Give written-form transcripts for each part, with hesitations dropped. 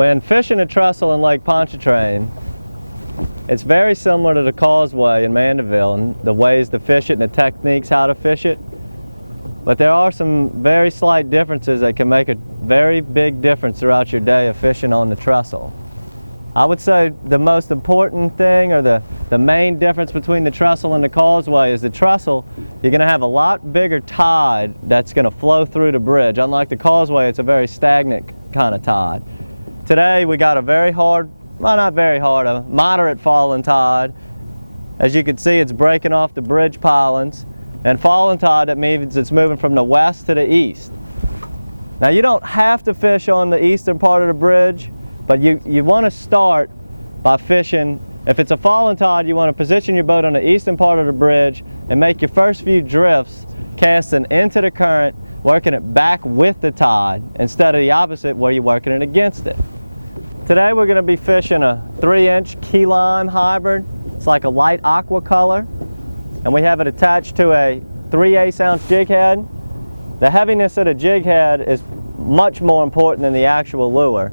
When fishing a trestle in Lake Pontchartrain, it's very similar to the causeway in Mandeville and the ways to fish it and the techniques how to fish it. But there are some very slight differences that can make a very big difference throughout your day of fishing on the trestle. I would say the most important thing, or the main difference between the trestle and the causeway, is the trestle, you're going to have a lot bigger tide that's going to flow through the bridge. Unlike the causeway, it's a very stagnant kind of tide. Today we got a very hard, well, not very hard, a moderate falling tide. As you can see, it's breaking off the bridge pilings. And falling tide, that means it's moving from the west to the east. Now you don't have to fish on the eastern part of the bridge, but you want to start by fishing. If it's a falling tide, you want to position your boat on the eastern part of the bridge and make your first few drifts casting into the current, working it back with the tide instead of the opposite where you're working it against it. Today we're going to be fishing a 3-inch key lime hybrid. It's like a light aqua color, and we have it attached to a 3/8 ounce jig head. The heaviness of the jig head is much more important than the actual lure,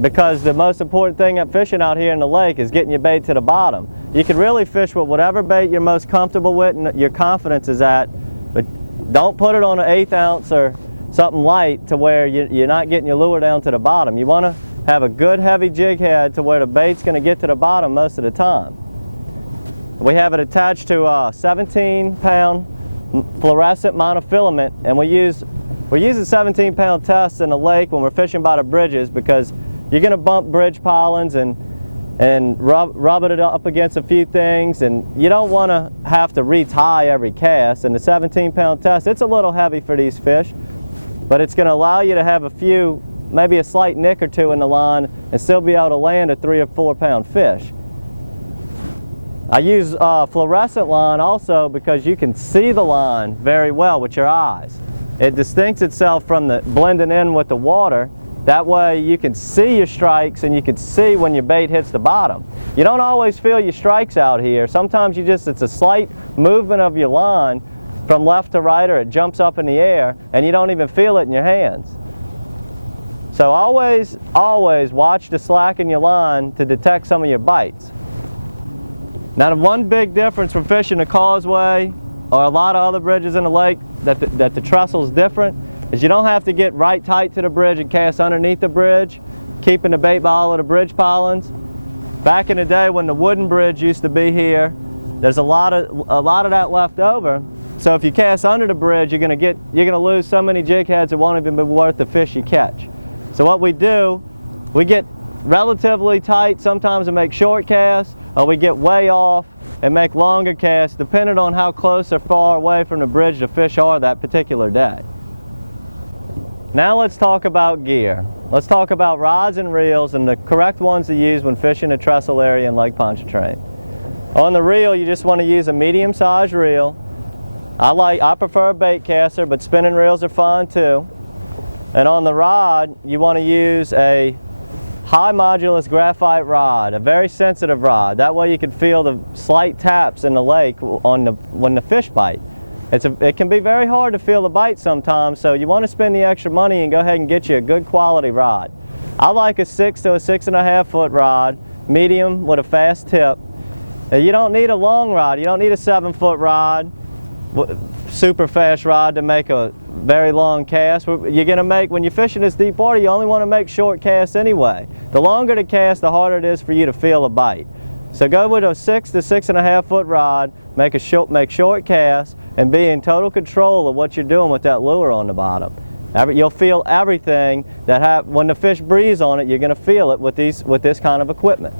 because the most important thing at fishing out here in the lake is getting your bait to the bottom. You can really fish with whatever bait you're most comfortable with and your confidence is at, but don't put it on an 1/8 ounce or something light to where you're not getting your lure down to the bottom. You want to have a good heavy jig head to where the bait's going to get to the bottom most of the time. We have it attached to a 17-pound fluorescent monofilament, and we're using 17-pound tests in the lake when we're fishing by the bridges, because you're going to bump bridge pilings and rub it up against a few things, and you don't want to have to retie every cast. And the 17-pound test, it's a little heavy for these fish, but it's going to allow you to have a few, maybe a slight nick or two in the line and still be able to land a 3 or 4 pound fish. I use fluorescent line also because you can see the line very well with your eyes. It distincts itself from the blending in with the water. That way you can see your strikes and you can see when your bait hits the bottom. You don't always feel your strikes out here. Sometimes it's a slight movement of your line from left to right, or it jumps up in the air and you don't even feel it in your hands. So always watch the slack in your line to detect some of your bites. Now, the one big difference from fishing the causeway or a lot of other bridges in the lake that the trestle is different is you don't have to get right tight to the bridge and cast underneath the bridge, keeping the bait by all of the bridge pilings. Back in the day when the wooden bridge used to be here, there's a lot of that left over. So if you cast under the bridge, you're gonna lose so many jig heads it won't even be worth the fish you catch. So what we do, we get relatively tight sometimes and make short casts, or we get way off and make longer casts depending on how close or far away from the bridge the fish are that particular day. Now let's talk about gear. Let's talk about rods and reels and the correct ones to use when fishing the trestle area in Lake Pontchartrain. On the reel, you just want to use a medium-sized reel. I prefer a bait caster, but spinning reels are fine too. And on the rod, you want to use a high modulus graphite rod, a very sensitive rod. That way you can feel the slight taps in the lake when the fish bite. It can be very hard to feel the bite sometimes, so you want to spend the extra money and go ahead and get you a good quality rod. I like a 6 to a 6.5 foot rod, medium with a fast tip. You don't need a long rod. You don't need a 7-foot rod, super fast rod to make a very long cast. You're going to make, when you're fishing this deep water, you only want to make short casts anyway. The longer the cast, the harder it is for you to feel a bite. So go with a 6 to 6.5 foot rod, make short casts, and be in total control of what you're doing with that lure on the bottom. You'll feel everything when the fish breathes on it. You're going to feel it with this kind of equipment.